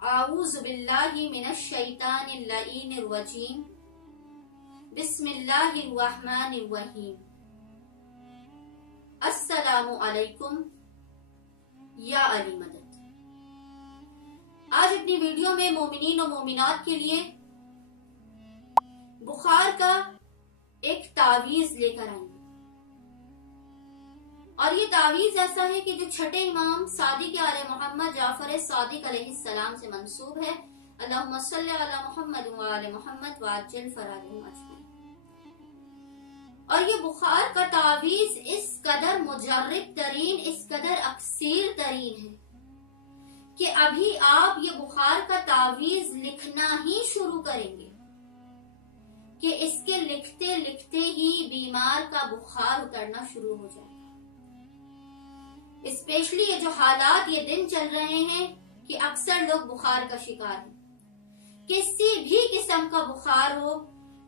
اعوذ باللہ من الشیطان اللعین الرجیم بسم اللہ الرحمن الرحیم السلام علیکم یا علی مدد۔ آج اپنی ویڈیو میں مومنین و مومنات کے لیے بخار کا ایک تعویذ لے کر آئیں، اور یہ تعویذ ایسا ہے کہ جو چھٹے امام صادق آل محمد جعفر صادق علیہ السلام سے منسوب ہے۔ اللہم صلی علی محمد وآل محمد وعجل فرجهم اجمعین۔ اور یہ بخار کا تعویذ اس قدر مجرب ترین، اس قدر اکثیر ترین ہے کہ ابھی آپ یہ بخار کا تعویذ لکھنا ہی شروع کریں گے کہ اس کے لکھتے لکھتے ہی بیمار کا بخار اترنا شروع ہو جائے گا۔ اسپیشلی یہ جو حالات یہ دن چل رہے ہیں کہ اکثر لوگ بخار کا شکار ہیں، کسی بھی قسم کا بخار ہو،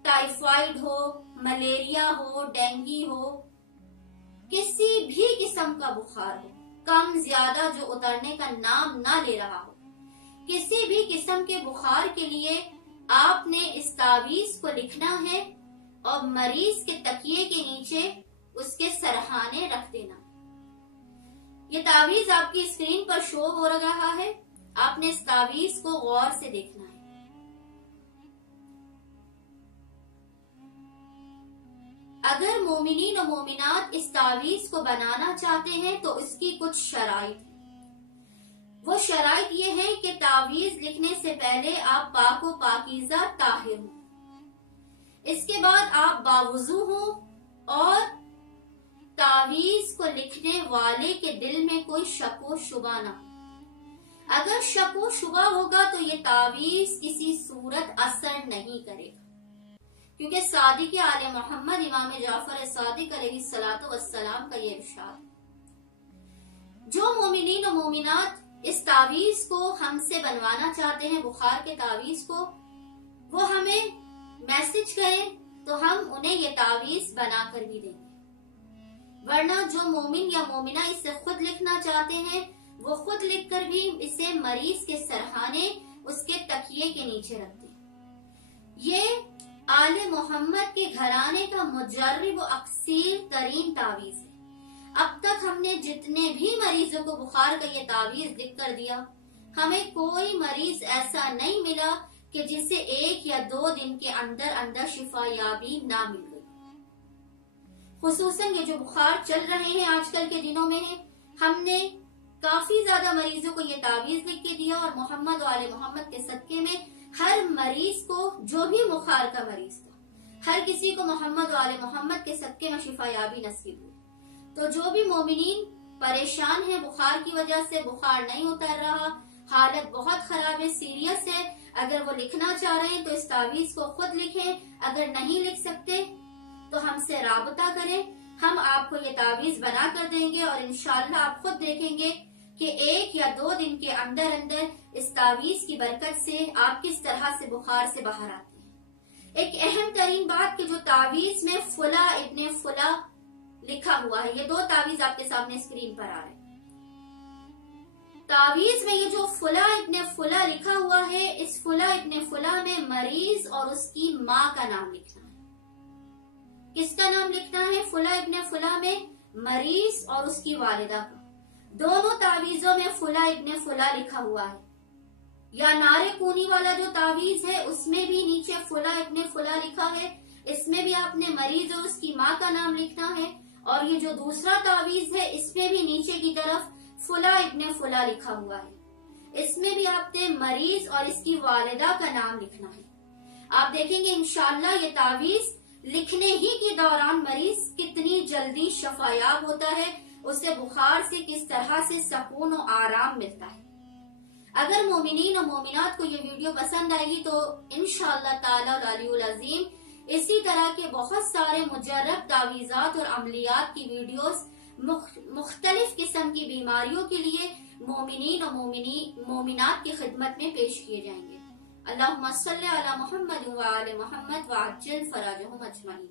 ٹائیفائیڈ ہو، ملیریا ہو، ڈینگی ہو، کسی بھی قسم کا بخار ہو، کم زیادہ جو اترنے کا نام نہ لے رہا ہو، کسی بھی قسم کے بخار کے لیے آپ نے اس تعویذ کو لکھنا ہے اور مریض کے تکیے کے نیچے اس کے سرہانے رکھ دینا۔ یہ تعویذ آپ کی اسکرین پر شو ہو رہا ہے، آپ نے اس تعویذ کو غور سے دیکھنا ہے۔ اگر مومنین و مومنات اس تعویذ کو بنانا چاہتے ہیں تو اس کی کچھ شرائط ہیں۔ وہ شرائط یہ ہے کہ تعویذ لکھنے سے پہلے آپ پاک و پاکیزہ طاہر ہوں، اس کے بعد آپ باوضو ہوں اور تعویذ کو لکھنے والے کے دل میں کوئی شک و شبہ نہ ہو۔ اگر شک و شبہ ہوگا تو یہ تعویذ کسی صورت اثر نہیں کرے گا، کیونکہ صادق آل محمد امام جعفر صادق علیہ السلام کا یہ ارشاد ہے۔ جو مومنین و مومنات اس تعویذ کو ہم سے بنوانا چاہتے ہیں، بخار کے تعویذ کو، وہ ہمیں میسج کریں تو ہم انہیں یہ تعویذ بنا کر بھی دیں گے، ورنہ جو مومن یا مومنہ اسے خود لکھنا چاہتے ہیں وہ خود لکھ کر بھی اسے مریض کے سرہانے، اس کے تکیے کے نیچے رکھتے ہیں۔ یہ آل محمد کے گھرانے کا مجرب و اکثیر ترین تعویذ ہے۔ اب تک ہم نے جتنے بھی مریضوں کو بخار کا یہ تعویذ لکھ کر دیا، ہمیں کوئی مریض ایسا نہیں ملا کہ جسے 1 یا 2 دن کے اندر شفا یابی نہ مل گئی۔ خصوصاً یہ جو بخار چل رہے ہیں آج کل کے دنوں میں ہے، ہم نے کافی زیادہ مریضوں کو یہ تعویذ لکھ کے دیا، اور محمد و آل محمد کے صدقے میں ہر مریض کو، جو بھی بخار کا مریض تھا، ہر کسی کو محمد و آل محمد کے صدقے میں شفا یابی نصیب ہوئی۔ تو جو بھی مومنین پریشان ہیں بخار کی وجہ سے، بخار نہیں اتر رہا، حالت بہت خراب ہے، سیریس ہے، اگر وہ لکھنا چاہ رہے ہیں تو اس تعویذ کو خود لکھیں، اگر نہیں لکھ سکتے تو ہم سے رابطہ کریں، ہم آپ کو یہ تعویذ بنا کر دیں گے، اور انشاءاللہ آپ خود دیکھیں گے کہ 1 یا 2 دن کے اندر اس تعویذ کی برکت سے آپ کس طرح سے بخار سے باہر آتے ہیں۔ ایک اہم ترین بات کہ جو تعویذ میں فلاں ابن فلاں لکھا ہوا ہے، یہ 2 تعویذ آپ کے سامنے اسکرین پر آ رہے ہیں۔ تعویذ میں یہ جو فلاں ابن فلاں لکھا ہوا ہے، اس فلاں ابن فلاں میں مریض اور اس کی ماں کا نام لکھنا ہے۔ کس کا نام لکھنا ہے؟ فلاں ابن فلاں میں مریض اور اس کی والدہ کا۔ دونوں تعویذوں میں فلاں ابن فلاں لکھا ہوا ہے۔ یا نعرے کونی والا جو تعویذ ہے اس میں بھی نیچے فلاں ابن فلاں لکھا ہے، اس میں بھی آپ نے مریض اور اس کی ماں کا نام لکھنا ہے، اور یہ جو دوسرا تعویذ ہے اس میں بھی نیچے کی طرف فلاں ابن فلاں لکھا ہوا ہے، اس میں بھی آپ نے مریض اور اس کی والدہ کا نام لکھنا ہے۔ آپ دیکھیں گے انشاءاللہ یہ تعویذ لکھنے ہی کے دوران مریض کتنی جلدی شفایاب ہوتا ہے، اسے بخار سے کس طرح سے سکون و آرام ملتا ہے۔ اگر مومنین و مومنات کو یہ ویڈیو پسند آئے گی تو انشاءاللہ تعالی العلی العظیم اسی طرح کے بہت سارے مجرب تعویذات اور عملیات کی ویڈیوز مختلف قسم کی بیماریوں کے لیے مومنین و مومنات کی خدمت میں پیش کیے جائیں گے۔ اللہم صلی علی محمد وآل محمد وعجل فرجهم اجمعین۔